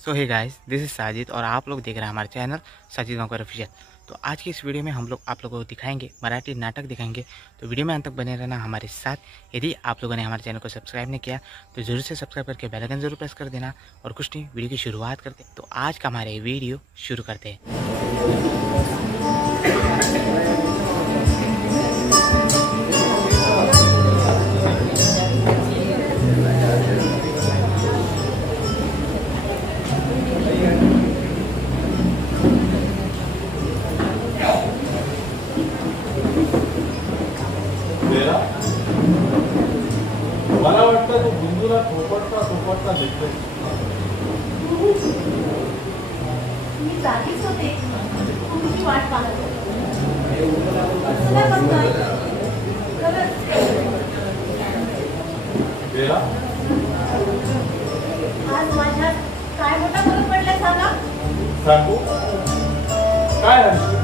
So hey guys, this is Sajid और आप लोग देख रहे हैं हमारे चैनल साजिद वांकर ऑफिशियल। तो आज की इस वीडियो में हम लोग आप लोगों को दिखाएंगे मराठी नाटक दिखाएंगे। तो वीडियो में अंत तक बने रहना हमारे साथ। यदि आप लोगों ने हमारे चैनल को सब्सक्राइब नहीं किया तो जरूर से सब्सक्राइब करके बेल आइकन जरूर प्रेस कर देना। और कुछ नहीं, वीडियो की शुरुआत करते। तो आज का हमारे वीडियो शुरू करते हैं। मला वाटतं तो बिंदूला थोपटता दिसतोय. मी जागीच होते. तुमची वाट पाहत होते. असं काय बसताय? बेला, आज माझ्यात काय मोठा फरक पडलाय सांगा. सांगू काय हरशी?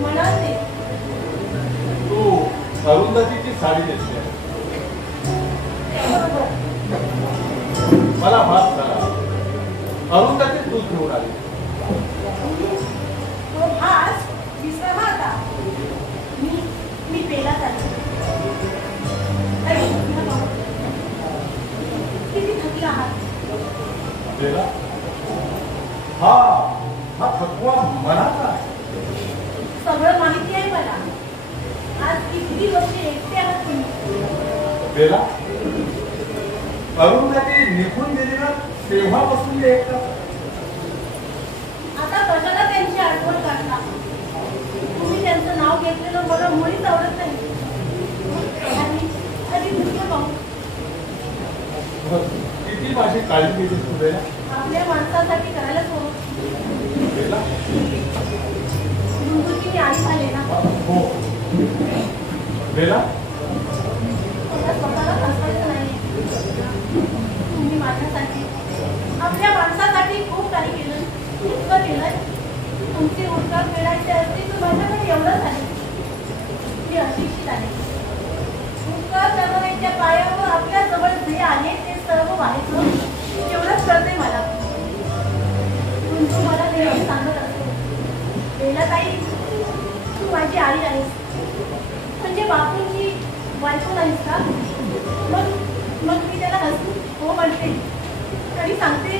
म्हणाल ते तू अरुंधतीची साडी नेसली. मला भास झाला अरुंधती तू घेऊन आली. तो भास विसरला आता. मी पेला चालले. किती थकले आहात. बेला, हा थकवा मनाचा आहे. सगळं माहिती आहे मला. आज किती वर्ष एकटे आहात तुम्ही. बेला, अरुंधती निघून गेली ना तेव्हापासून ते एकटा. आता कशाला त्यांची आठवण काढता. तुम्ही त्यांचं नाव घेतलेलं मला मुळीच आवडत नाही. आधी दुसरं पाहू. किती माझी काळजी घेतली तू बेला. आपल्या माणसासाठी करायलाच हवं. बेला, तुम्ही आधी झाले ना. हो बेला, आता स्वतःला हसवायचं नाही. तुम्ही माझ्यासाठी आपल्या माणसासाठी खूप काही केलं. इतकं केलंय. तुमचे उपकार फेडायचे असते तर माझ्याकडे एवढंच आहे. मी अशिक्षित आहे. उपकार करणाऱ्यांच्या पायावर आपल्या जवळ जे आहे ते सर्व व्हायचं एवढंच कळते मला. तुमचं मला नेहमी सांगत असतो, बेलाताई तू माझी आई आहेस. म्हणजे बापूंची बायको नाहीस का. मग मी त्याला हसून हो म्हणते. तरी सांगते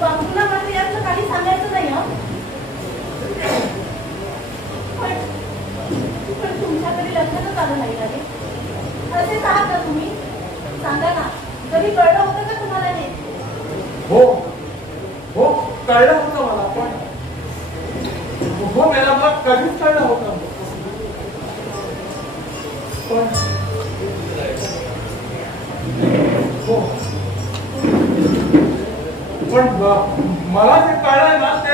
बापूंना मात्र यातलं काही सांगायचं नाही. पण तुमच्याकडे लक्षातच आलं नाही का रे. असेच आहात का तुम्ही. सांगा ना, कधी कळलं होतं का तुम्हाला हे. हो हो कळलं होतं मला. पण हो मेला मला कधीच कळलं होतं. पण हो पण मला जे कळलंय ना ते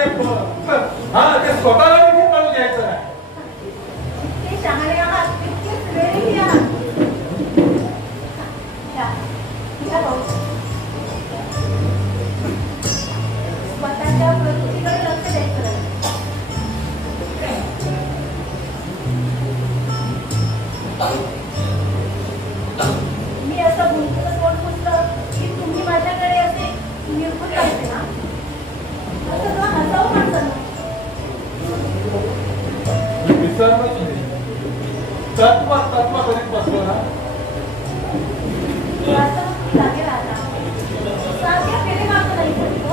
ते स्वतःला देखील कळून घ्यायचं नाही. इतके शहाणे आहात, तितकेच वेळही आहात. घ्या भाऊ. स्वतःच्या प्रकृतीकडे लक्ष द्यायचं नाही. मी असं गुंतलं तोंड पुसलं की तुम्ही माझ्याकडे असे निर्भूत राहायचे ना. असं तुला हसावं माणसानं. विसरलोच नाही. तत्व करीत बसलो ना. असं तुम्ही जागे राहता. सारख्या फेरे मागं नाही पडतो.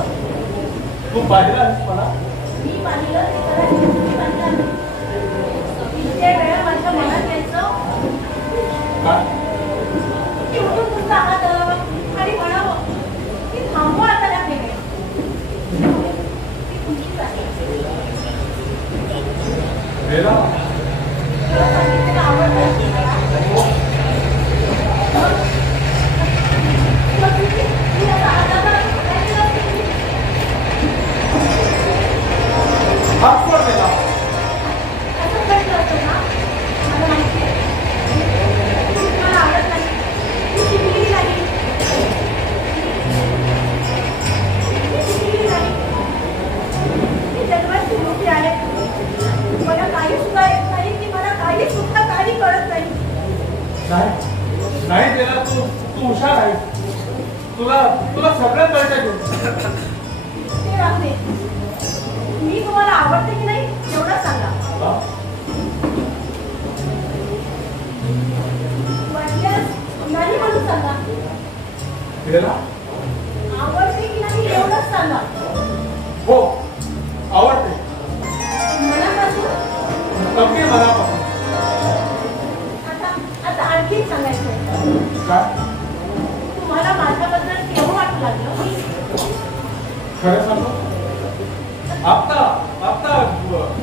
तू पाहिलं आहेस मला. मी पाहिलं ते करायचं. तुम्ही पाहिलं नाही. इतक्या वेळा माझ्या मनात यायचं काय की उठून तुमचा हात आणि म्हणावं की थांबवा आता त्या फेऱ्या. ती तुमचीच आहे. बेला, तुला सांगितलेलं आवडतं मला. मग तुम्ही आता हाताला काय केलं. हात सोड बेला. असं घडलं असतं ना. मला माहिती आहे. तुम्हाला आवडत नाही. ती शिकलेली लागेल. बेला आवडते की नाही एवढंच सांगा. हो आवडते मनापासून. अगदी मनापासून. आता आणखी सांगायचं काय तुम्हाला माझ्याबद्दल केव्हा वाटू लागलं. खरं सांगू आता आता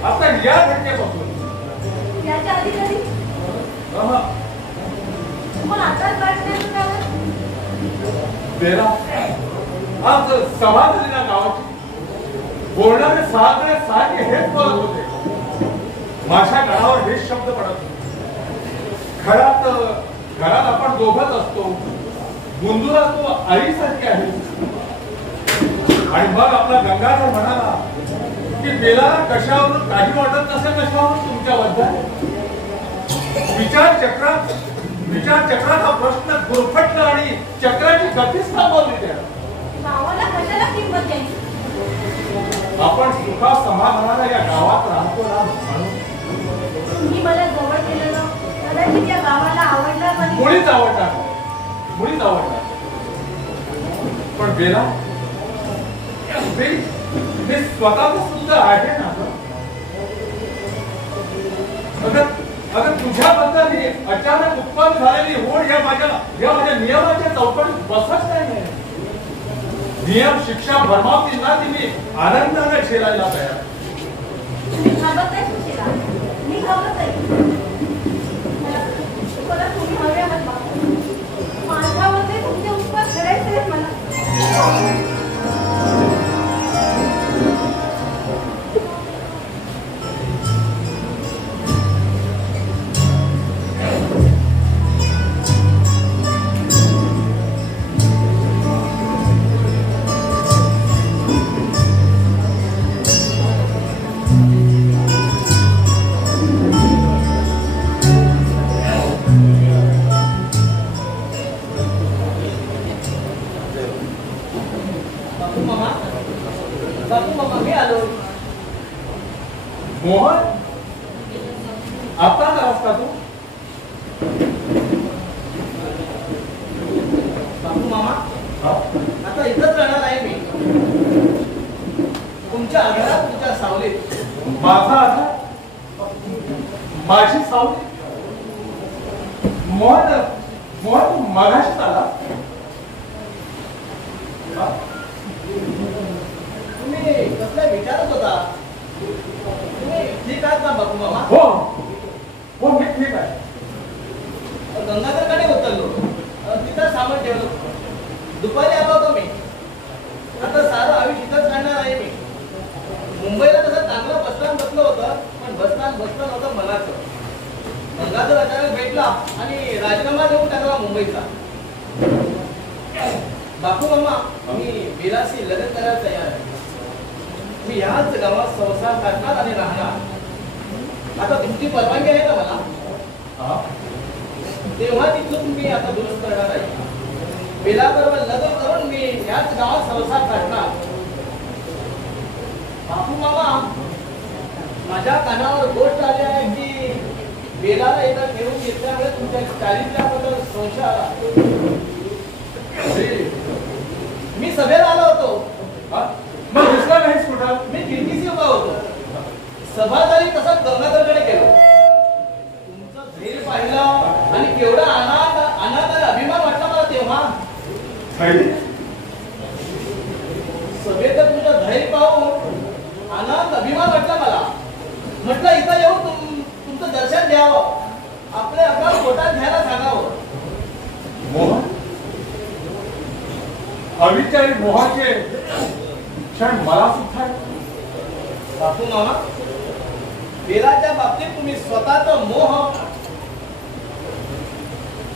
आता या घटनेपासून. याच्या आधी कधी मग आताच वाटतंय तुम्हाला. बेला आज सभा झाली ना गावाची. बोलणारे सगळे सारे हेच बोलत होते. माझ्या कानावर हेच शब्द पडत होते. घरात आपण दोघंच असतो. गुंदुरा तो आईसारखी आहे. आणि मग आपला गंगाधर म्हणाला की बेलाला कशावरून काही वाटत नसेल कशावरून तुमच्याबद्दल. विचार चक्रात हा प्रश्न गुरफटला आणि चक्राची गतीच थांबवली त्या. गावाला कशाला किंमत द्यायची. आपण सुखा समाधानाला या गावात राहतो ना म्हणून. तुम्ही मला जवळ केलं कदाचित या गावाला आवडणार नाही. मुळीच आवडणार पण बेला मी स्वतःच सुद्धा आहे ना. अगर तुझ्याबद्दल ही अचानक उत्पन्न झालेली ओढ या माझ्या नियमाच्या चौकटीत बसत नाही. नियम शिक्षा भरमावतील ना ती मी आनंदाने झेलायला तयार. तुम्ही घाबरत नाही सुशीला. मी घाबरत नाही. मला तुम्ही हवे आहात बाबा. माझ्यामध्ये तुमचे उपकार करायचे आहेत मला. मोहन आता आलास का तू. बापू मामा आता इथंच राहणार आहे मी. तुमच्या आधारात तुमच्या सावलीत. माझा आधार माझी सावली. मोहन तू मगाशीच आला. तुम्ही कसल्या विचारत होता. तुम्ही ठीक आहात ना बापू मामा. हो मी ठीक आहे. गंगाधरकडे उतरलो. तिथं सामान ठेवलो. दुपारी आलो होतो मी. आता सारं आयुष्य इथंच राहणार आहे मी. मुंबईला तसं चांगलं बसस्थान बसलं होतं पण बसस्थान बसलं नव्हतं मनाचं. गंगाधर अचानक भेटला आणि राजीनामा देऊन टाकला मुंबईचा. बापू मामा मी बेलाशी लग्न करायला तयार आहे. मी याच गावात संसार करणार आणि राहणार. आता तुमची परवानगी आहे का मला. तेव्हा तिथून मी आता दुरुस्त करणार आहे. बेलाबरोबर लग्न करून मी याच गावात संसार करणार. बापू मामा माझ्या कानावर गोष्ट आली आहे की बेलाला एकदा घेऊन घेतल्यामुळे तुमच्या चारित्र्याबद्दल संशय आला. मी सभेला आलो होतो. मग दिसला नाहीस कुठं. मी खिडकीशी उभा होतो. सभा झाली तसंच गंगाधरकडे गेलो. तुमचं धैर्य पाहिलं आणि केवढा आनंद आणि अभिमान वाटला मला तेव्हा. सभेत तुमचं धैर्य पाहून आनंद अभिमान वाटला मला. म्हटलं इथं येऊन तुमचं दर्शन द्यावं. आपले अपराध पोटात घ्यायला सांगावं. मोहन अविचारी मोहाचे क्षण मला सुद्धा. बापू मामा बेलाच्या बाबतीत तुम्ही स्वतःचा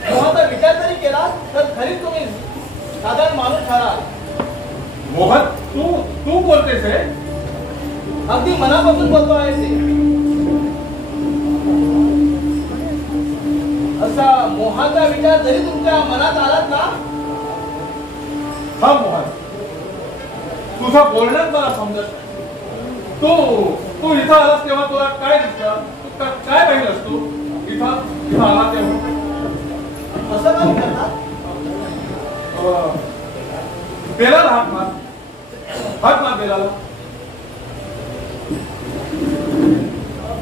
मोहाचा विचार जरी केला तर खरी तुम्ही साधारण माणूस ठराल. मोहन तू बोलतेस रे. अगदी मनापासून बोलतो आहे ते. असा मोहाचा विचार जरी तुमच्या मनात आलात ना. हा मोहन तुझं बोलण्यात मला समजत. तू इथं आलास तेव्हा तुला काय दिसतं. काय पाहिलंस तू इथं आला तेव्हा. असं काम करतात. बेलाला हाक मार, हाक मार बेलाला.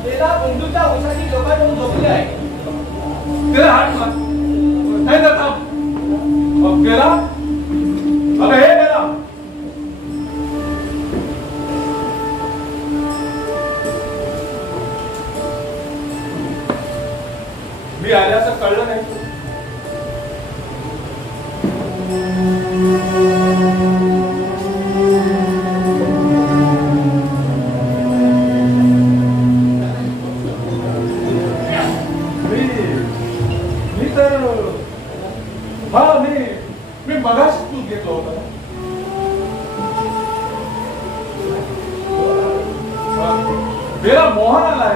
बेला गुंडूच्या उसाची लोकांकडून झोपली आहे. त्याला हाक मार. नाही तर थांब. बेला, अगं हे बेला. मी आल्याचं कळलं नाही. मी तर मी मगाशी तू घेतलं होतं. बेला मोहन आलाय.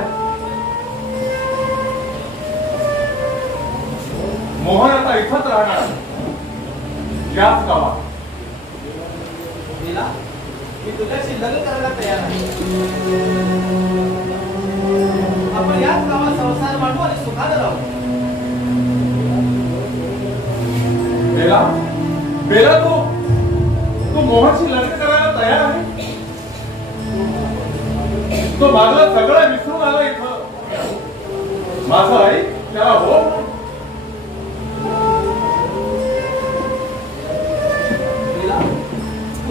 मोहन आता इथंच राहणार, याच गावात. बेला, मी तुझ्याशी लग्न करायला तयार आहे. आपण याच गावात संसार मांडू आणि सुखाने राहू. बेला, बेला तू मोहनशी लग्न करायला तयार आहे? तो मागलं सगळं विसरून आला इथं. माझं आई त्याला हो.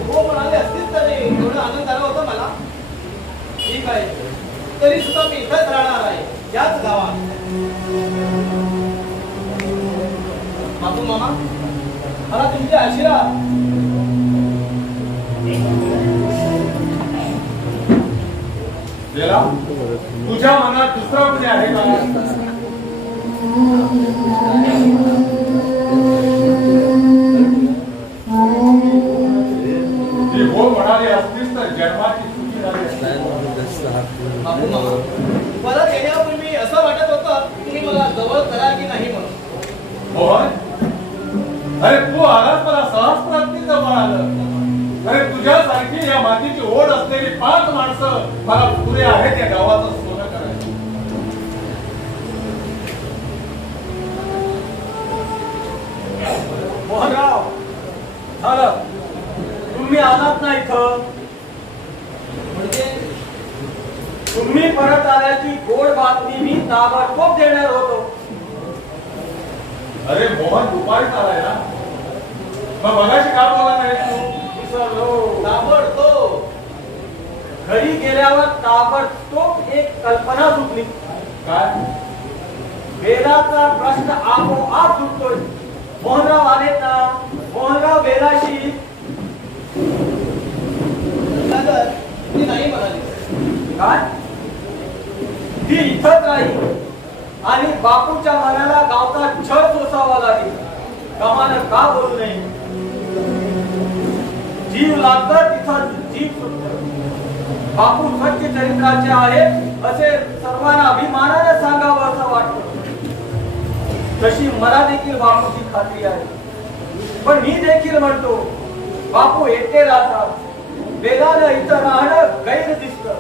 हो म्हणाले असतील तरी एवढा आनंद झाला होता मला. ठीक आहे, तरी सुद्धा मी इथंच राहणार आहे, याच गावात. बापू मामा, मला तुमचे आशीर्वाद. बेला, तुझ्या मनात दुसरा कोणी आहे का? हो म्हणाले असतीस तर जन्माची चुकी झाली असती. बापू मामा, परत येण्यापूर्वी असं वाटत होतं तुम्ही मला जवळ करा की नाही म्हणून. मोहन, अरे तू आलास मला सहज प्राप्तीचं जवळ आलं. अरे तुझ्यासारखी या मातीची ओढ असलेली 5 माणसं मला पुरे आहेत या गावाचं सोनं करायचं. मोहनराव, झालं, तुम्ही आलात ना इथं. म्हणजे तुम्ही परत आल्याची गोड बातमी मी ताबडतोब देणार होतो. अरे मोहन दुपारीच आलाय ना, मग मगाशी का बोला नाही तू? विसरलो. ताबडतोब घरी गेल्यावर ताबडतोब एक कल्पना सुचली. काय? बेलाचा प्रश्न आपोआप सुटतोय. मोहनराव आलेत ना. मोहनराव बेलाशी दादर, ती नाही म्हणाली. काय ती इथंच राहील आणि बापूच्या मनाला गावचा छळ सोसावा लागेल. गमानं का बोलू नये. जीव लागतं तिथं जीव सुटतं. बापू स्वच्छ चरित्राचे आहेत असे सर्वांना अभिमानाने सांगावं असं वाटतं. तशी मला देखील बापूची खात्री आहे. पण मी देखील म्हणतो, बापू एकटे राहतात. वेगानं इथं राहणं गैर दिसतं.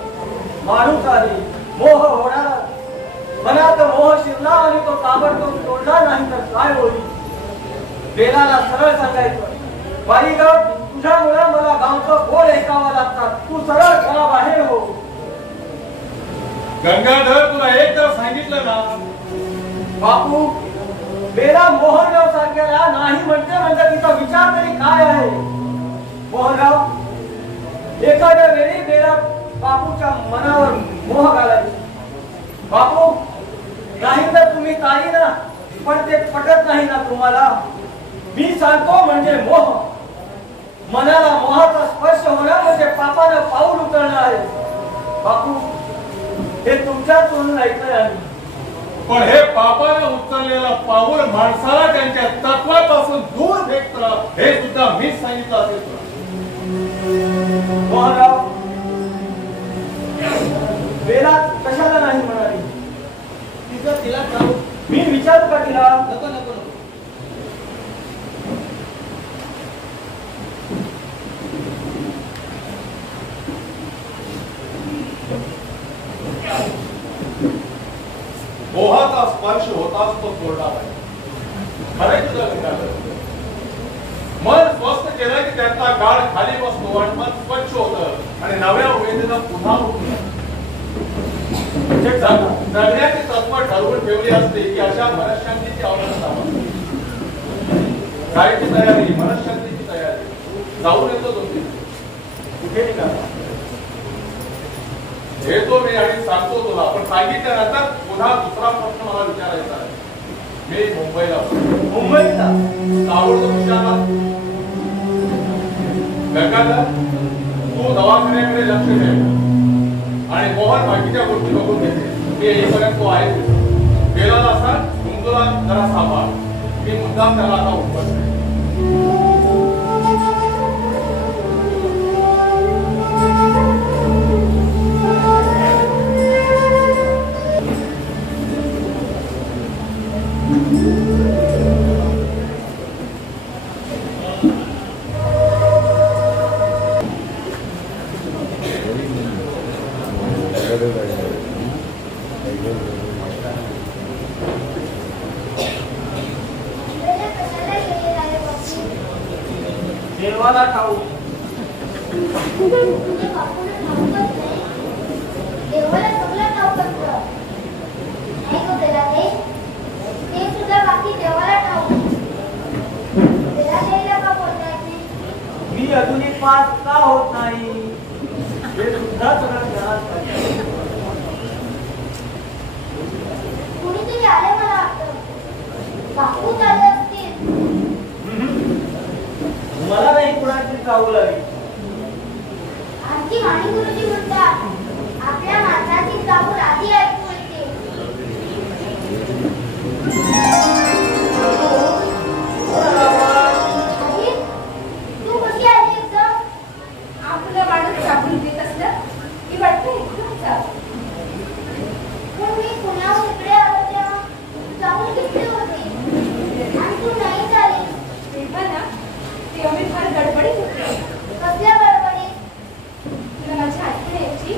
माणूस आहे, मोह होणार. मनात मोह शिरला आणि तो ताबडतोब तोडला नाही तर काय होईल. बेलाला सरळ सांगायचं, बाई ग, तुझ्यामुळे मला गावचं बोल ऐकावं लागतात. तू सरळ गावाबाहेर हो. गंगाधर, तुला एक तर सांगितलं ना. बापू, बेला मोहनराव सारख्याला नाही म्हणते म्हणजे तिचा विचार तरी काय आहे. मोहनराव, एखाद्या वेळी बेला बापूच्या मनावर मोह घालायची. बापू, नाही तर तुम्ही काही ना, पण ते पटत नाही ना तुम्हाला. मी सांगतो म्हणजे मोह. मनाला मोहाचा स्पर्श होणं म्हणजे पापानं पाऊल उचलणं आहे. बापू, हे तुमच्या तोंडून ऐकलंय आम्ही. पण हे पापानं उचललेलं पाऊल माणसाला त्यांच्या तत्वापासून दूर फेकतं हे सुद्धा मीच सांगितलं असेल तुला. मोहनराव, बेला कशाला नाही म्हणाली. तिचं तिला जाऊ. मी विचारू का तिला. नको नको नको. मोहाचा स्पर्श होताच तो तोडला पाहिजे. खरंय तुझं गंगाधर. मन स्वस्थ केलं की त्यातला गाळ खाली बसतो आणि मन स्वच्छ होतं आणि नव्या उमेदीनं पुन्हा उठतं. जगण्याची तत्व ठरवून ठेवली असते की अशा मनशांतीची आवश्यकता जायची तयारी, मनशांतीची तयारी. जाऊन येतो तुम्ही कुठे निघाला? येतो मी आणि सांगतो तुला. पण सांगितल्यानंतर पुन्हा दुसरा प्रश्न मला विचारायचा आहे. मी मुंबईला ताबडतोब विचारला गंगाधर, तू दवाखान्याकडे लक्ष ठेव आणि मोहन बाकीच्या गोष्टी बघून घेते. मी येईपर्यंत तो आहे. गेला असा तुमचा जरा सांभाळ. मी मुद्दाम त्याला आता उपस्थित. देवाला ठाऊ देवाला सगळं ठाऊक असतं. नाही तो त्याला ते सुद्धा बाकी देवाला ठाऊक. त्याला द्यायला का बोलतात नाही? मी अजूनही पास का होत नाही हे सुद्धा तुला ध्यानात पाहिजे. कुणीतरी आले मला वाटतं. बापूच आले असतील. मला नाही कुणाची चावू लागली. आमची वाणी गुरुजी म्हणतात आपल्या माणसाची चाहूल आधी ऐकू येते. आई, तू कशी आली एकदम? आपलं माणूस चाकून देत असलं की वाटतं एकदम चाल. पण मी पुण्याहून इकडे आलो तेव्हा चाहूल किती होती आणि तू नाही झाली. तेव्हा ना तेव्हा मी फार गडबडीत होते. कसल्या गडबडीत? तुला माझी आठवण यायची.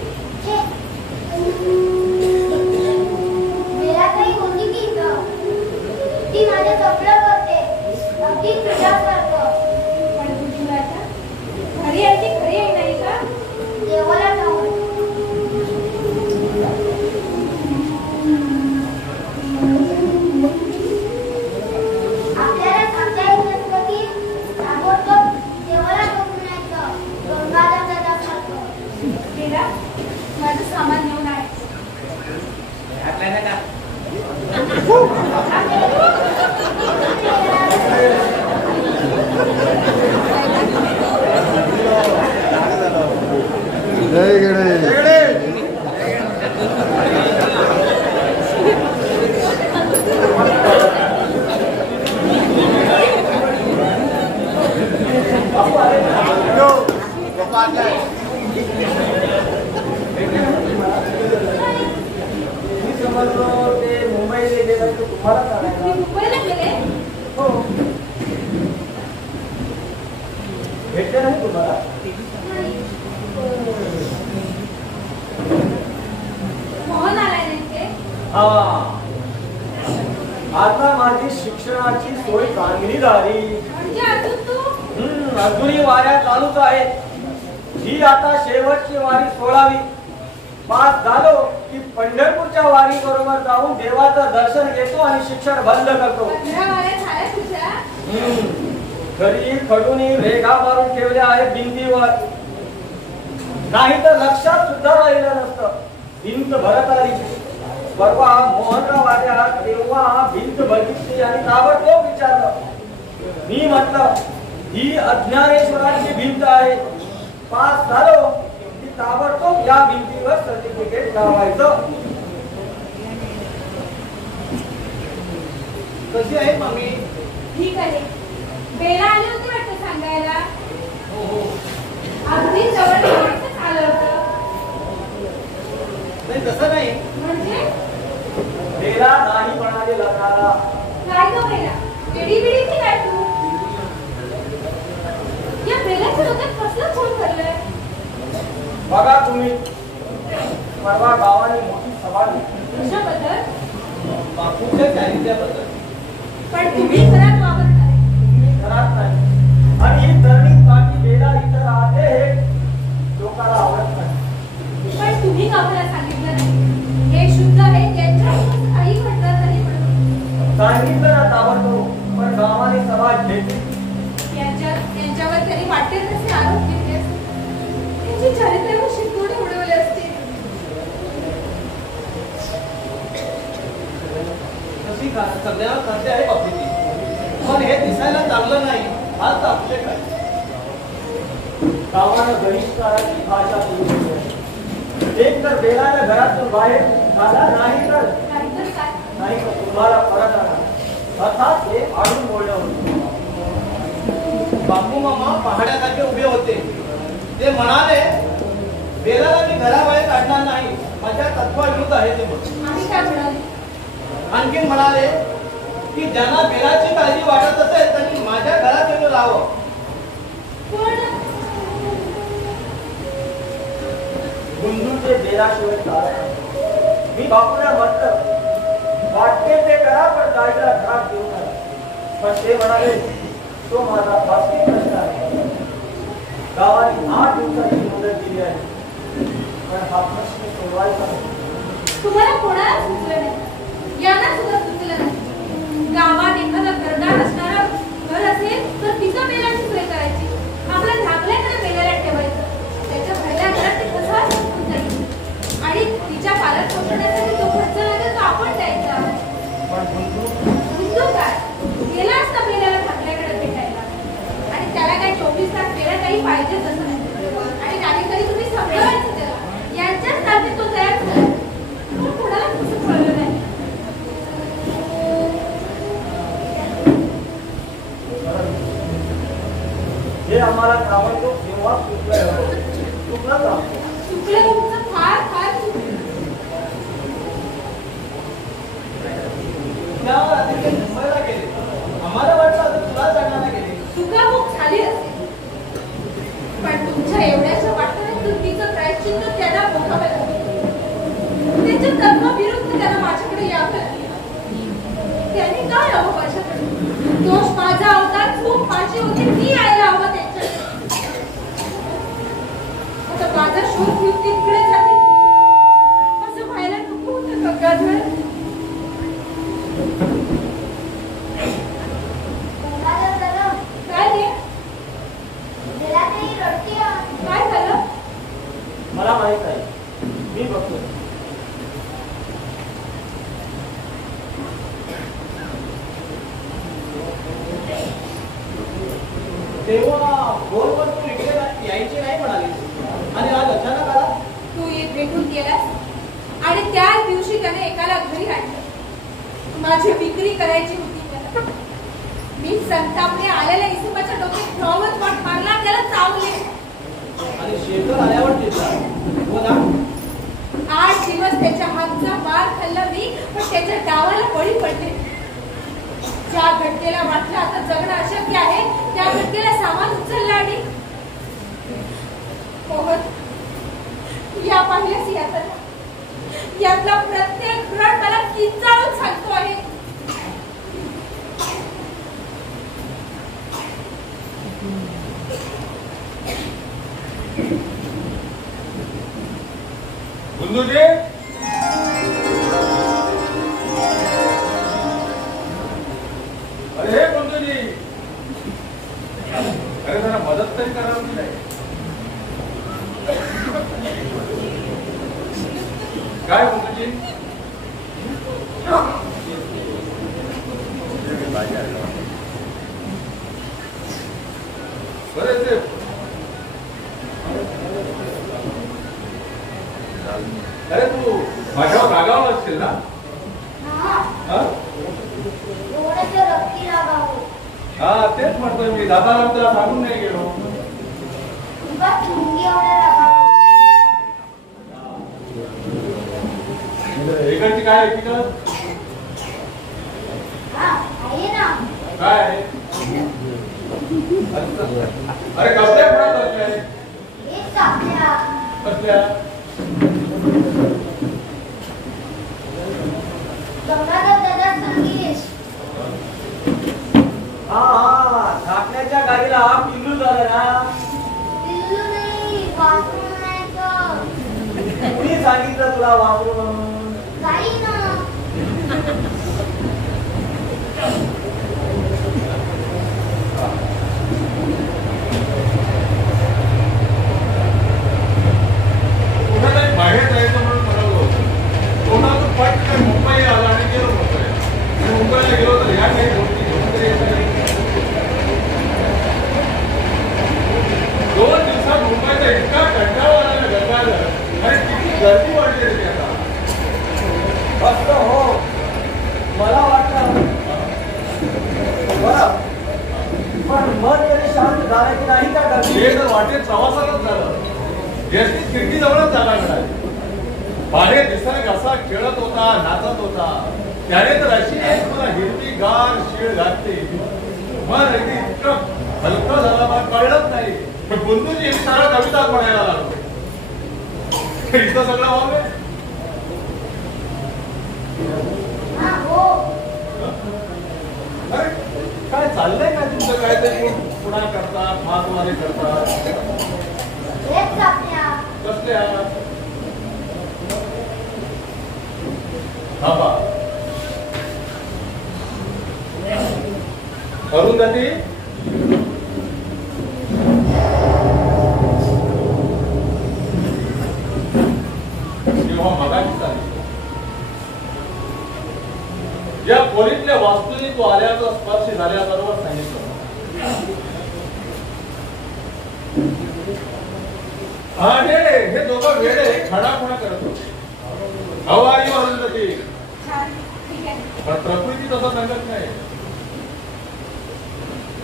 मेरा काही होती की इथं. ती माझं सगळं करते, अगदी तुझ्यासारखं. पण तुझी आता घरी आहे ती घरी आहे नाही का? देवाला ठाऊक. आपल्याला सांगता येत नसतं की ताबडतोब देवाला ठाऊक म्हणायचं, गंगाधर दादासारखं. गेला माझं सामान घेऊन आहे. जय गणेश. मी समजलो ते मुंबईला गेलं तर तुम्हाला मी करायला. मुंबईला गेले. हो भेटले नाही तुम्हाला? मोहन आलाय नाही ते. हा, आता माझी शिक्षणाची सोय चांगली झाली. म्हणजे अजून तू अजूनही वाऱ्या चालूच आहेत. ही आता शेवटची वारी 16वी. पास झालो की पंढरपूरच्या वारी बरोबर जाऊन देवाचं दर्शन घेतो आणि शिक्षण बंद करतो. 15 वाऱ्या झाल्या तुझ्या. घरी खडूनी रेघा मारून ठेवल्या आहेत भिंतीवर. नाही तर लक्षात सुद्धा राहिलं नसतं. भिंत भरत आली. परवा मोहनराव आल्या तेव्हा भिंत बघितली आणि ताबडतोब विचारलं. मी म्हटलं ही अज्ञानेश्वराची भिंत आहे. पास झालो की ताबडतोब या भिंतीवर सर्टिफिकेट लावायचं. कशी आहे मम्मी? ठीक आहे. बेला आली होती वाटतं सांगायला. अगदी जवळ जवळच आलं होतं. नाही तसं नाही. म्हणजे बेला नाही म्हणाले लग्नाला. काय गं बेला, एडी बिडी की काय तू? या बेलाच्या डोक्यात कसलं खून भरलंय? बघा तुम्ही, परवा गावाने मोठी सभा घेतली. कशाबद्दल? बापूच्या चारित्र्याबद्दल. पण तुम्ही घरात वावरताय. मी घरात नाही. आणि ही धरणी काठी बेला इथं राहते हे लोकांना आवडत नाही. पण तुम्ही गावाला सांगितलं नाही हे शुद्ध आहे त्यांच्याकडून काही घडणार नाही म्हणून. सांगितलं ना ताबडतोब, पण गावाने सभा घेतली. त्यांच्यावर तरी वाटेल तसे आरोप केले असते, त्यांची चारित्र्यावर शिकवणे उडवले असते. तशी सगळ्या करते आहे बाबती ती, पण हे दिसायला चांगलं नाही. आज आपले काय गावानं बहिष्काराची भाषा सुरू केली आहे. एक तर बेलाला घरातून बाहेर झाला नाही तर नाहीतर काय नाही तर तुम्हाला परत आणा अर्थात हे आडून बोलणं होतं. बापू मामा पहाड्यासारखे उभे होते. ते म्हणाले बेलाला मी घराबाहेर काढणार नाही, माझ्या तत्वाविरुद्ध आहे ते म्हणून. आम्ही काय म्हणाले? आणखीन म्हणाले की ज्यांना बेलाची काळजी वाटत असेल त्यांनी माझ्या घरात येऊन राहावं. पण गुंजूचे बेलाशिवाय चालत नाही. मी बापूला म्हटलं वाटते ते करा, पण गाडीला घरात घेऊन आला. पण ते म्हणाले तो माझा वास्तविक प्रश्न आहे. गावाने 8 दिवसाची मुदत दिली आहे, पण हा प्रश्न सोडवायचा नाही. तुम्हाला कोणाला सुचलं नाही, यांना सुद्धा सुचलं नाही. गावात एखादं घरदार असणारं घर असेल तर तिचं बेलाची सोय करायची, आपल्या धाकल्याकडे बेलाला ठेवायचं. त्याच्या पहिल्या घरात ते कसा सुटून जाईल आणि तिच्या पालक पोषणासाठी तो खर्च लागेल तो आपण द्यायचा. पण गुंजू काय गेला असता बेलाला धाकल्याकडे भेटायला, आणि त्याला काही 24 तास बेला काही पाहिजेच असं नाही. आणि नागरिकांनी तुम्ही समजावायचं त्याला, यांच्याच तारखेत तो तयार झाला. पण कोणाला कसं कळलं नाही. हे आम्हाला ताबडतोब तेव्हा चुकलं का? चुकलं तुमचं फार फार चुकलं. त्या रात्री ते मुंबईला गेले. आम्हाला वाटलं आता तुला जाण्याला गेले. चुकामुक झाली असेल, पण तुमच्या एवढ्याच्या वाटण्यात चुकीचं प्रायश्चित्त त्यांना भोगावं लागलं. त्यांच्या तत्वाविरुद्ध त्यांना माझ्याकडे यावं लागलं. त्यांनी काय यावं माझ्याकडे? दोष माझा होता, चूक माझी होती, मी यायला हवं त्यांच्याकडे. आता माझा शोध घेऊन तिकडे जाते असं व्हायला नको होतं गंगाधर. काय रे? काय झालं? मला माहित आहे, मी बघतो. तेव्हा फोनवर तू इकडे यायची नाही म्हणाली आणि आज अचानक आला. तू येत भेटून गेलास आणि त्याच दिवशी त्याने एकाला घरी आणलं. माझी विक्री करायची होती त्याला. मी संतापने आलेल्या इसमाच्या डोक्यात फ्लॉवर पॉट मारला, त्याला चावले. आणि शेखर आल्यावर तिथला हो ना. 8 दिवस त्याच्या हातचा मार खाल्ला मी, पण त्याच्या डावाला बळी पडले. ज्या घटनेला वाटलं आता जगणं अशक्य आहे, त्या घटनेला सामान उचलला आणि पोहत या पाहिल्यास यातला प्रत्येक रड मला किंचाळून सांगतो आहे. गुंजूजी, अरे हे गुंजूजी, अरे जरा मदत तरी करावी की नाही? काय गुंजूजी? बरं ते अरे तू माझ्यावर रागावला असशील ना? हा तेच म्हणतोय मी, दादाला तुला सांगून नाही गेलो. इकडची काय आहे तिकडं? काय आहे? अरे कसल्या फळात असल्या? कसल्या? हा, झाकण्याच्या गाडीला आग वासरू म्हणायचं. कुणी सांगितलं तुला वासरू म्हणून? काही ना. पुन्हा नाही बाहेर जायचं म्हणून ठरवलं होतं. तोंडातून पटकन मुंबई आला आणि गेलो मुंबईला गेलो तर ह्या काही गोष्टी घेऊन तरी येत नाही. 2 दिवसात मुंबईचा इतका कंटाळा आला गंगाधर आणि किती गर्दी वाढली रे आता. असं हो, मला वाटलं बरं, पण मन तरी शांत झालं की नाही का गर्दी? हे तर वाटेत प्रवासालाच झालं. एसटी खिडकी जवळच जागा मिळाली. बाहेर निसर्ग असा खेळत होता, नाचत होता. त्याने तर अशी एक मला हिरवी गार शीळ घातली. मन अगदी इतकं हलकं झालं मला कळलंच नाही. पण बुंदूजी एक सारा कविता म्हणायला लागलो. इथं सगळं वावरे. हा हो. अरे काय चाललंय काय तुमचं? काहीतरी पुन्हा करतात, महाद्वारे करतात. हेच आपल्या. कसल्या? हा बा अरुंधती, किंवा मगाशी चालली या खोलीतल्या वास्तूने तू आल्याचा स्पर्श झाल्याबरोबर सांगितलं. हे दोघं वेडे खडाखुणा करत होते. हवाई अरुंधती, छान, ठीक आहे. पण प्रकृती तसं सांगत नाही.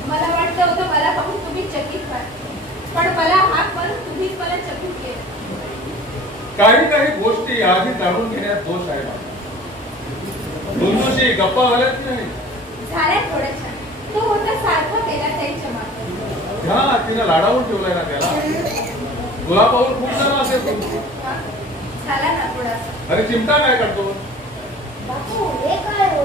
मला वाटलं होतं मला पाहून तुम्ही चकित व्हाल, पण मला हाक मारून तुम्हीच मला चकित केलं. काही गोष्टी आधी जाणून घेण्यात दोष आहे माझा. बुंदूशी गप्पा घालत नाही. झाल्या थोड्या छान. तो होता सारखा केला त्यांच्या मागे. हा, तिनं लाडावून ठेवलाय ना त्याला. तुला पाहून खूप जण असेल. झाला ना थोडासा. अरे चिमटा काय करतो? बापू हे काय हो?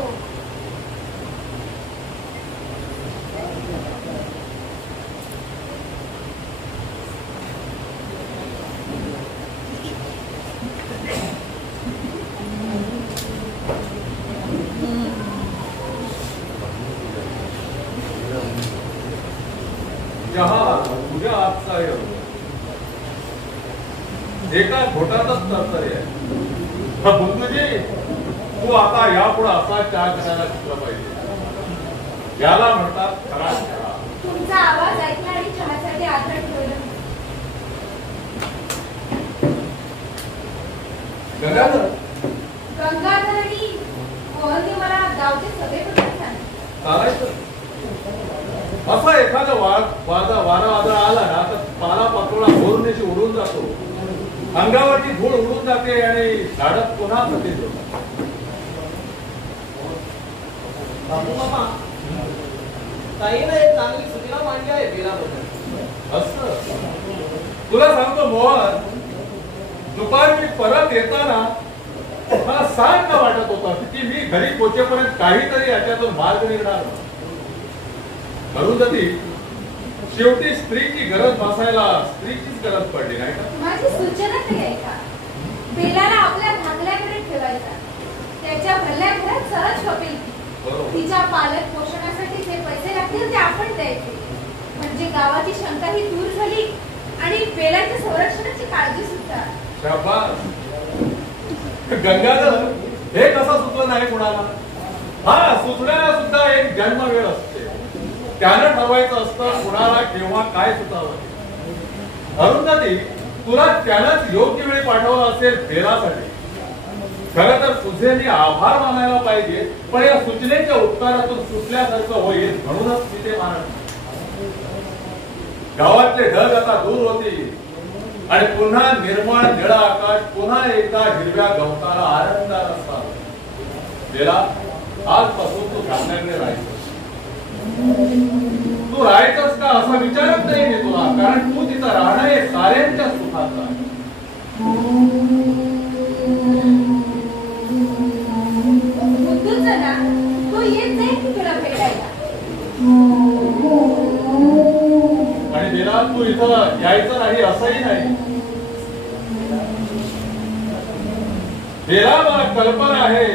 चहा तुझ्या आजचा एका घोटातच तरतरी आहे. बुंदूजी, तू आता यापुढे असा चहा करायला शिकला पाहिजे. याला म्हणतात खरा चहा. तुमचा आवाज ऐकला आणि चहासाठी आदर ठेवलं. गंगाधर, गंगाधर आणि मोहनने मला गावचे सगळेबद्दल सांगितलं. चालायचं असा एखादा वारा वादळ आला ना तर पाला पातोळा भोरण्याशी उडून जातो. अंगावरची धूळ उडून जाते आणि झाडत पुन्हा सतीत होतात. बापू मामा, ताईनं एक चांगली सूचना मांडली आहे बेलाबद्दल. असं तुला सांगतो मोहन, दुपारी मी परत येताना मला सांग वाटत होता की मी घरी पोहोचेपर्यंत काहीतरी याच्यातून मार्ग निघणार. अरुंधती, शेवटी स्त्रीची गरज भासायला स्त्रीचीच गरज पडली नाही का? माझी सूचना तरी ऐका. बेलाला आपल्या धाकल्याकडे ठेवायचा. त्याच्या भरल्या घरात सरळ शॉपिंग. तिच्या पालक पोषणासाठी जे पैसे लागतील ते आपण द्यायचे. म्हणजे गावाची शंका ही दूर झाली आणि बेलाच्या संरक्षणाची काळजी सुद्धा. शाबास. गंगाधर, हे कसं सुचलं नाही कुणाला? हा, सुचण्याला सुद्धा एक जन्मवेळ असते. त्यानं ठरवायचं असतं कुणाला केव्हा काय सुचावं. अरुंधती, तुला त्यानंच योग्य वेळी पाठवलं असेल बेलासाठी. खरं तर तुझे मी आभार मानायला पाहिजे, पण या सूचनेच्या उत्तरातून सुचल्यासारखं होईल म्हणूनच मी ते मानत. गावातले ढग आता दूर होतील आणि पुन्हा निर्मळ निळा आकाश पुन्हा एकदा हिरव्या गवताला आनंदात असतात. बेला, आजपासून तू धाकण्याकडे राहायचं. तू राहायचंच का असा विचारच नाही मी तुला, कारण तू तिथं राहणं हे साऱ्यांच्या सुखाचं आहे. बुद्धूचा ना तो येत जाईल की तुला भेटायला. आणि बेला, घरात तू इथं यायचं नाही असंही नाही. बेला मला कल्पना आहे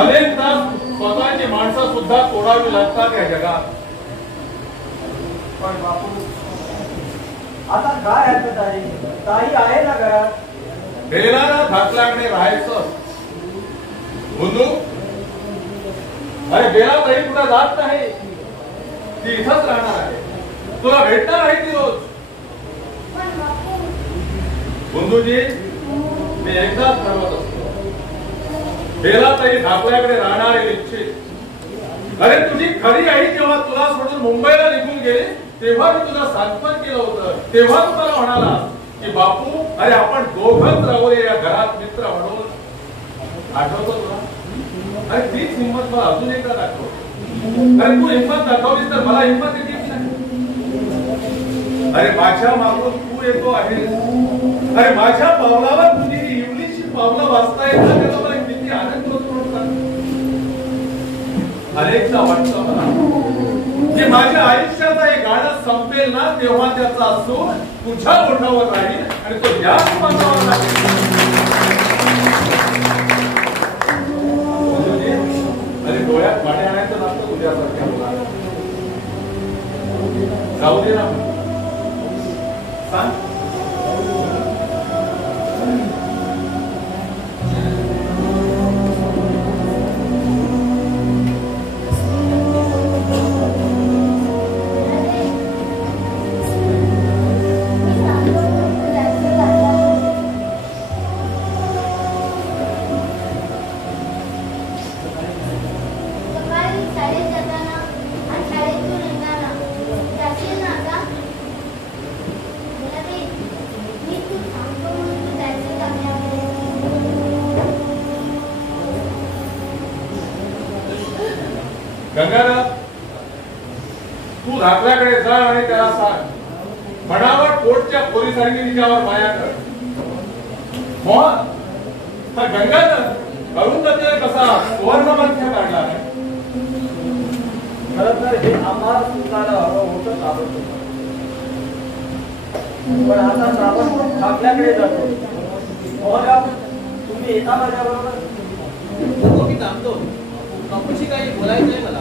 अनेकदा स्वतःची माणसं सुद्धा तोडावी लागतात या जगात. पण बापू आता काय हरकत आहे, ताई आहे ना घरात. बेलाला धाकल्याकडे राहायचं. बुंदू अरे बेला ताई कुठे जात नाही, ती इथंच राहणार आहे. तुला भेटणार आहे ती रोज. पण बापू बुंदूजी मी एकदाच ठरवत असतो, बेला ताई धाकल्याकडे राहणार आहे निश्चित. अरे तुझी खरी आई जेव्हा तुला सोडून मुंबईला निघून गेली तेव्हा मी तुला सांत्वन केलं होतं. तेव्हा तू मला म्हणाला की बापू अरे आपण दोघंच राहूया या घरात मित्र म्हणून. आठवतो तुला? अरे तीच हिंमत मला अजून एकदा दाखव. अरे तू हिंमत दाखवलीस तर मला हिंमत येते की नाही? अरे माझ्या मागून तू येतो आहेस. अरे माझ्या पावलावर तुझी इवलीची पावलं वाचता येतात त्याचा मला किती आनंद होतो. अनेकदा वाटतं मला की माझ्या आयुष्याचं हे गाणं संपेल ना तेव्हा त्याचा सूर तुझ्या ओठावर राहील आणि तो याच पानावर राहील. अरे डोळ्यात पाणी आणायचं नसतं तुझ्यासारख्या मुलाला. जाऊ दे ना सांग. गंगाधर तू धाकल्याकडे जा आणि त्याला सांग मनावर कोटच्या पोलिसांनी तिच्यावर माया कर. मोहन हा गंगाधर अरुंधतीने कसा सुवर्णमंच काढला आहे. खरं तर हे आम्हाला सुद्धा हवं होतं ताबडतोब. पण आता आपण आपल्याकडे जातो. मोहनराव तुम्ही येता माझ्याबरोबर? मी थांबतो. बापूशी काही बोलायचंय मला.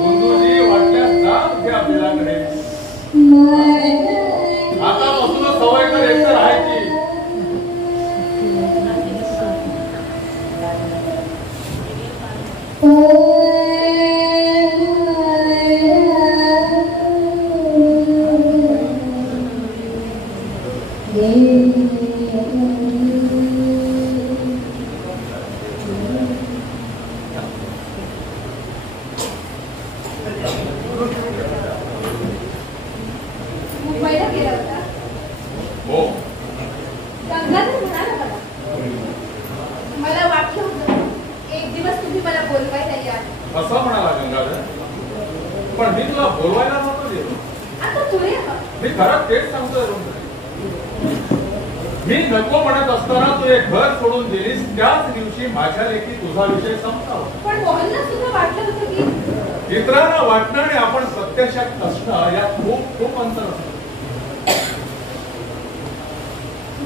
बुंदूजी वाटल्यास जा घ्या बेलाकडे. आतापासूनच सवय कर एकतर राहायची. मुंबईला गेला होता. हो गंगाधर म्हणाला मला वाटलं होतं एक दिवस तुम्ही मला बोलवायला याल. असं म्हणाला गंगाधर. पण मी तुला बोलवायला नव्हतं गेलो. आता तुरे मी खरंच तेच सांगतोय. मी नको म्हणत असताना तू एक घर सोडून गेलीस त्याच दिवशी माझ्या लेखी तुझा विषय संपला होता. पण मोहनला सुद्धा वाटलं होतं की इतरांना वाटणं आणि आपण प्रत्यक्षात असणं यात खूप खूप अंतर असतं.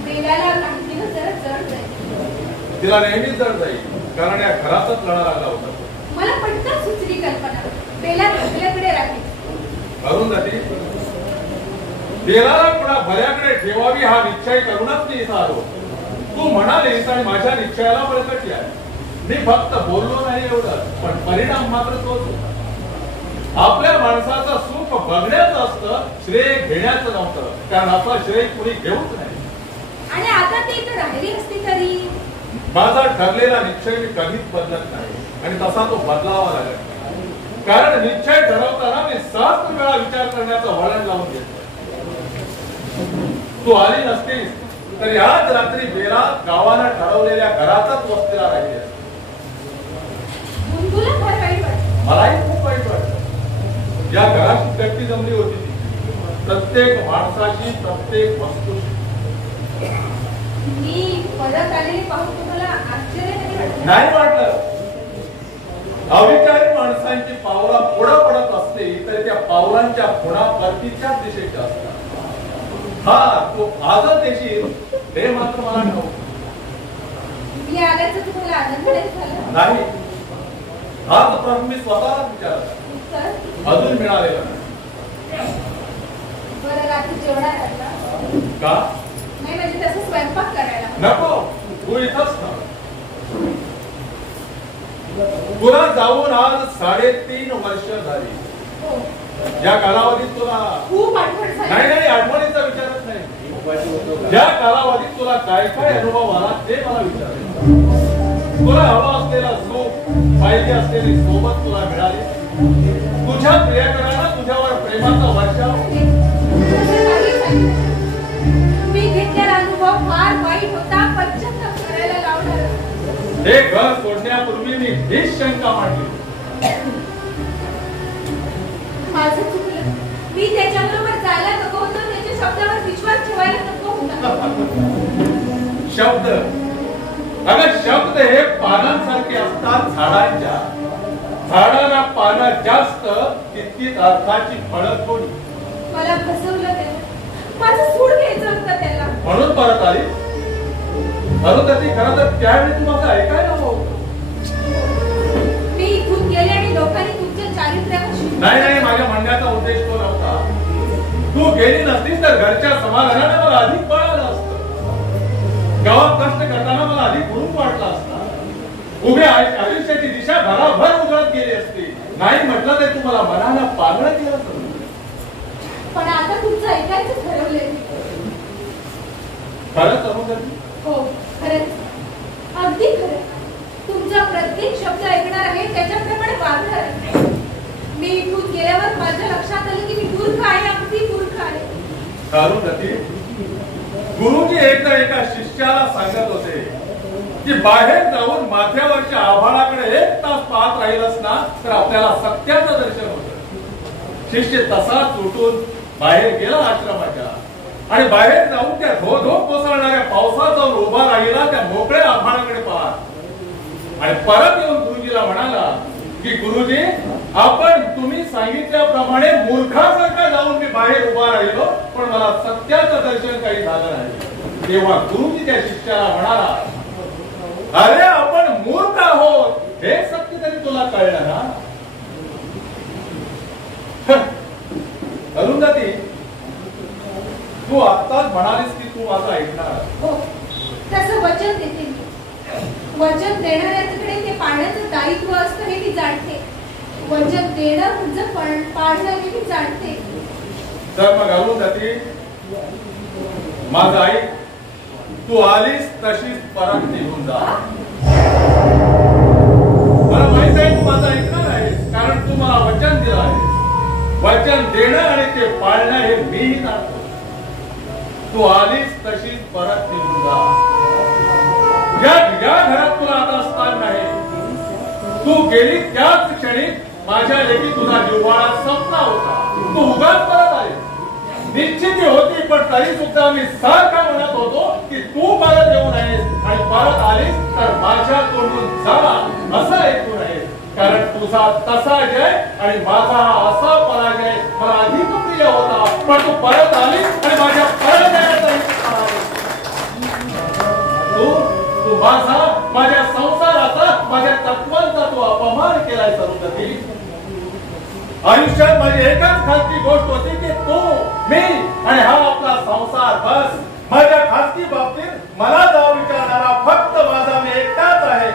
बेलाला काहीतरी जरा जड जाईल. तिला नेहमीच जड जाईल कारण या घरातच लढा लागला होता. मला पटकन सुचली कल्पना. बेला आपल्याकडे राहील. अरुंधती बेलाला कुणा भल्याकडे ठेवावी हा निश्चय करूनच मी इथं आलो. तू म्हणालीस आणि माझ्या निश्चयाला बळकटी आहे. मी फक्त बोललो नाही एवढं पण परिणाम मात्र तोच होता. आपल्या माणसाचं सुख बघण्याचं असतं, श्रेय घेण्याचं नव्हतं. कारण आपला श्रेय कुणी घेऊच नाही. आणि आता ती इथं राहिली असती तरी माझा ठरलेला निश्चय मी कधीच बदलत नाही आणि तसा तो बदलावा लागला. कारण निश्चय ठरवताना मी 7 वेळा विचार करण्याचं वळण लावून घेतलं. तू आली नसतीस तर याच रात्री बेला गावाला ठरवलेल्या घरातच वस्तीला राहिली असती. गुंतूला फार वाईट वाटलं. मलाही खूप वाईट वाटलं. या घराची गट्टी जमली होती ती. प्रत्येक माणसाची, प्रत्येक वस्तूची. मी परत आलेली पाहून तुम्हाला आश्चर्य नाही वाटलं? नाही वाटलं. अविकारी माणसांची पावला पुढं पडत असते तर त्या पावलांच्या खुणा परतीच्याच दिशेच्या असतात. हा तो आजच येशील हे मात्र मला ठाऊक मी आल्याचं तुम्हाला आनंद नाही झाला? नाही. आज पण मी स्वतःच विचारला, उत्तर अजून मिळालेलं नाही. बरं, रात्री जेवणात आला का? नाही म्हणजे तसं स्वयंपाक करायला. नको, तू इथंच थांब. तुला जाऊन आज 3.5 वर्ष झाली. हो, या कालावधीत तुला खूप आठवण झाली. नाही आठवणीचा विचारच नाही. ज्या कालावधीत तुला काय काय अनुभव आला ते मला विचारायचं. तुला हवा असलेला सुख, पाहिजे असलेली सोबत तुला मिळाली. तुझ्या प्रियकरांना तुझ्यावर प्रेमाचा वर्षाव. मी घेतलेला अनुभव फार वाईट होता. पश्चाताप करायला लावणार. हे घर सोडण्यापूर्वी मी हीच शंका मांडली. माझं चुकलं. मी त्याच्याबरोबर जायला नको होतो. त्याच्या शब्दावर विश्वास ठेवायला नको होता. शब्द, अगं शब्द हे पानांसारखे असतात झाडांच्या. झाडाला पानं जास्त तितकीच अर्थाची फळं थोडी. मला फसवलं त्याला. माझं सूड घ्यायचं होतं त्याला. म्हणून परत आली. अरुंधती, खरं तर त्यावेळी तू माझं ऐकायला हवं होतं. मी इथून गेले आणि लोकांनी तुमच्या चारित्र्यावर नाही, माझ्या म्हणण्याचा उद्देश तो नव्हता. तू गेली नसतीस तर घरच्या समाधानाने मला अधिक बळ आलं असतं. गावात कष्ट करताना मला अधिक हुरूप वाटला असता. उभ्या आयुष्याची दिशा भराभर उजळत गेली असती. नाही म्हटलं तर तू मला मनाला पागळ केलं असतं. पण आता तुमचं ऐकायचं ठरवलंय. खरंच अरुंधती? हो, खरंच, अगदी खरं. तुमचा प्रत्येक शब्द ऐकणार आहे, त्याच्याप्रमाणे वागणार आहे. मी इथून गेल्यावर माझ्या लक्षात आलं की मी मूर्ख आहे, अगदी मूर्ख आहे. अरुंधती, गुरुजी एकदा एका शिष्याला सांगत होते की बाहेर जाऊन माथ्यावरच्या आभाळाकडे 1 तास पाहत राहिलस ना तर आपल्याला सत्याचं दर्शन होतं. शिष्य तसाच उठून बाहेर गेला आश्रमाच्या आणि बाहेर जाऊन त्या धो कोसळणाऱ्या पावसात जाऊन उभा राहिला त्या मोकळ्या आभाळाकडे पाहत आणि परत येऊन गुरुजीला म्हणाला की गुरुजी, आपण तुम्ही सांगितल्याप्रमाणे मूर्खासारखा जाऊन मी बाहेर उभा राहिलो पण मला सत्याचं दर्शन काही झालं नाही. तेव्हा गुरुजी त्या शिष्याला म्हणाला, अरे आपण मूर्ख आहोत हे सत्य तरी तुला कळलं ना. अरुंधती, तू आत्ताच म्हणालीस की तू माझं ऐकणार. हो, तसं वचन देते मी. वचन देणाऱ्याकडे ते पाळण्याचं दायित्व असतं हे मी जाणते. वचन देणं म्हणजे पाळणं हे मी जाणते. तर मग अरुंधती, माझं ऐक. तू आलीस तशीच परत निघून जा. मला माहित आहे तू माझं ऐकणार आहेस कारण तू मला वचन दिलं आहे. वचन देणं आणि ते पाळणं हे मीही जाणतो. तू आलीस तशीच परत निघून जा. या घरात तुला आता स्थान नाही. तू गेली त्याच क्षणी माझ्या लेखी तुझा जिव्हाळा संपला होता. तू उगाच परत आली. निश्चिती होती पण तरी सुद्धा मी सारखा म्हणत होतो की तू परत येऊ नयेस आणि परत आलीस तर माझ्या तोंडून जा असं ऐकू नयेस. कारण तुझा तसा जय आणि माझा असा पराजय मला अधिक प्रिय होता. पण तू परत आलीस आणि माझ्या पराजयाचा तू माझ्या संसाराचा, माझ्या तत्वांचा तू अपमान केलाय. अरुंधती, आयुष्यात माझी एकच खासगी गोष्ट होती की तू, मी आणि हा आपला संसार. बस. माझ्या खासगी बाबतीत मला जाऊ विचारणारा फक्त माझा मी एकटाच आहे.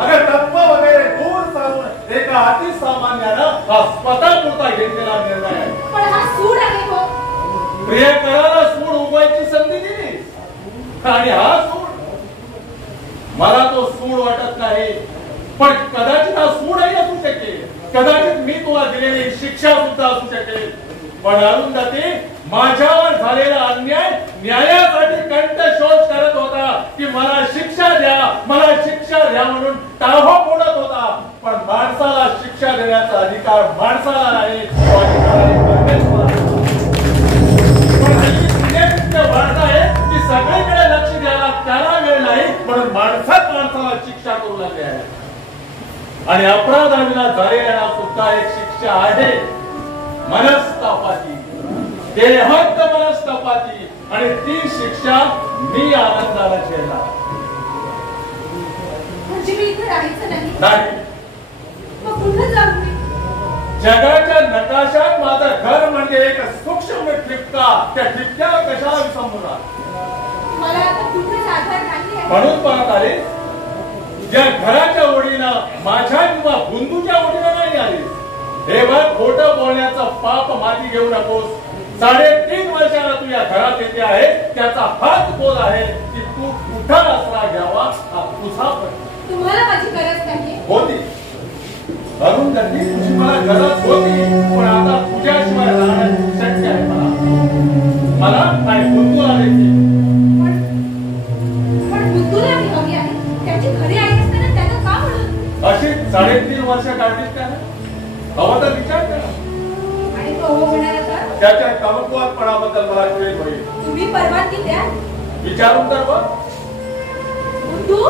अगर तत्व वगैरे दूर सारून एका अतिसामान्यानं हा स्वतःपुरता घेतलेला निर्णय आहे. पण हा सूड आहे. हो, प्रियकराला सूड उगवायची संधी दिली आणि हा सूड मला तो सूड वाटत नाही. पण कदाचित हा सूडही असू शकेल. कदाचित मी तुला दिलेली शिक्षा सुद्धा असू शकेल. पण अरुंधती, माझ्यावर झालेला अन्याय न्यायासाठी कंठशोध करत होता की मला शिक्षा द्या, मला शिक्षा द्या म्हणून टाहो फोडत होता. पण माणसाला शिक्षा देण्याचा अधिकार माणसाला नाही, तो अधिकार आहे परमेश्वराचा. पण हल्ली दुनिया इतकं वाढत आहे की सगळीकडे लक्ष द्यायला त्याला वेळ नाही, म्हणून माणसात माणसाला शिक्षा करू लागले आहे. आणि अपराधाविना झालेल्या सुद्धा एक शिक्षा आहे, मनस्तापाची, देहत्त मनस्तापाची. आणि ती शिक्षा मी आनंदाला झेलणार म्हणजे मी इथे राहायचं नाही. मग कुठं जाऊ मी? जगाच्या नकाशात माझं घर म्हणजे एक सूक्ष्म ठिपका, त्या ठिपक्याला कशाला विसंबून मला आता कुठेच आधार नाही. म्हणून पाहत आले, ज्या घराच्या ओढीनं माझ्या किंवा बुंदूच्या ओढीनं नाही आली. हे बघ, खोटं बोलण्याचं पाप माती घेऊ नकोस. 3.5 वर्षाला तू या घरात येते आहे, त्याचा हाच बोल आहे की तू कुठं आसरा घ्यावा हा तुझा प्रश्न. तुम्हाला माझी गरज नाही होती अरुण त्यांनी तुझी मला गरज होती, पण आता तुझ्याशिवाय राहणं शक्य आहे मला आणि बुंदूला देखील. पण बुंदूला मी हवी आहे. त्याची खरी आई असताना त्याला का म्हणून अशी 3.5 वर्ष काढलीस त्याने? हवं तर विचार करा. आणि तो हो म्हणाला तर त्याच्या कमकुवतपणाबद्दल मला खेळ होईल. तुम्ही परवानगी द्या. विचारून तर बघ. बुंदू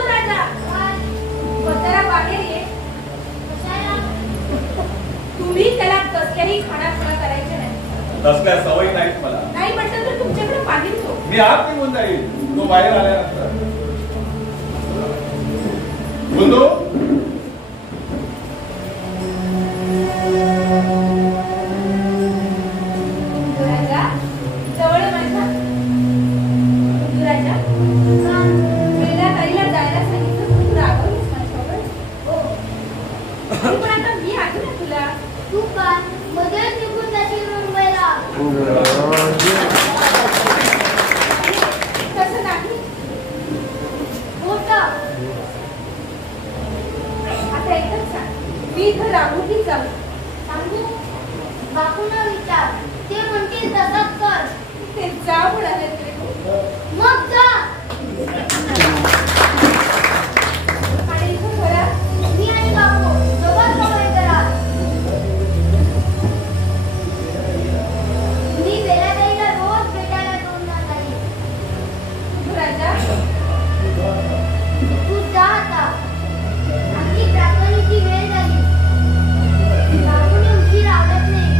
राजा, जरा बाहेर ये. तुम्ही त्याला कसल्याही खाण्यापिणं करायचे नाही. तसल्या सवयी नाहीत मला. नाही म्हटलं तर तुमच्याकडे पाहिजे तो. मी आत निघून जाईल तो बाहेर आल्यानंतर. बुंदू, राजा जवळ माझ्या. राजा वेळा ताईला जायला सांगितलं, तू रागवलीस माझ्यावर. पण आता मी आहे ना तुला. तू का मध्येच निघून जाशील मुंबईला? तसं नाही. मोठं आता एकच सांग, मी इथं राहू की जाऊ? सांगू? बापूंना विचार, ते म्हणतील तसंच कर. ते जा म्हणाले ते. मग जा. आणि इथं घरात मी आणि बापू दोघंच कमाई करा. मी बेलाताईला रोज भेटायला दोनदा जाईल. राजा तू जा आता. आमची प्रार्थनेची वेळ झाली. बापूने उशीर आवडत नाही.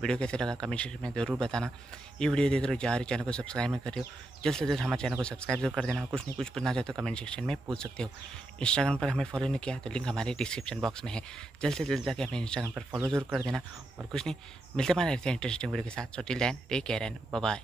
वीडियो कैसे लगा कमेंट सेक्शन में ज़रूर बताना। ये वीडियो देख रहे हो जा रहे चैनल को सब्सक्राइब में कर रहे हो, जल्द से जल्द हमारे चैनल को सब्सक्राइब जरूर कर देना। कुछ नहीं कुछ पूछना चाहते हो कमेंट सेक्शन में पूछ सकते हो। इंस्टाग्राम पर हमें फॉलो नहीं किया तो लिंक हमारे डिस्क्रिप्शन बॉक्स में है, जल्द से जल्द जाके हमें इंस्टाग्राम पर फॉलो जरूर कर देना। और कुछ नहीं, मिलते हमारे ऐसे इंटरेस्टिंग वीडियो के साथ। So till then take care and bye bye.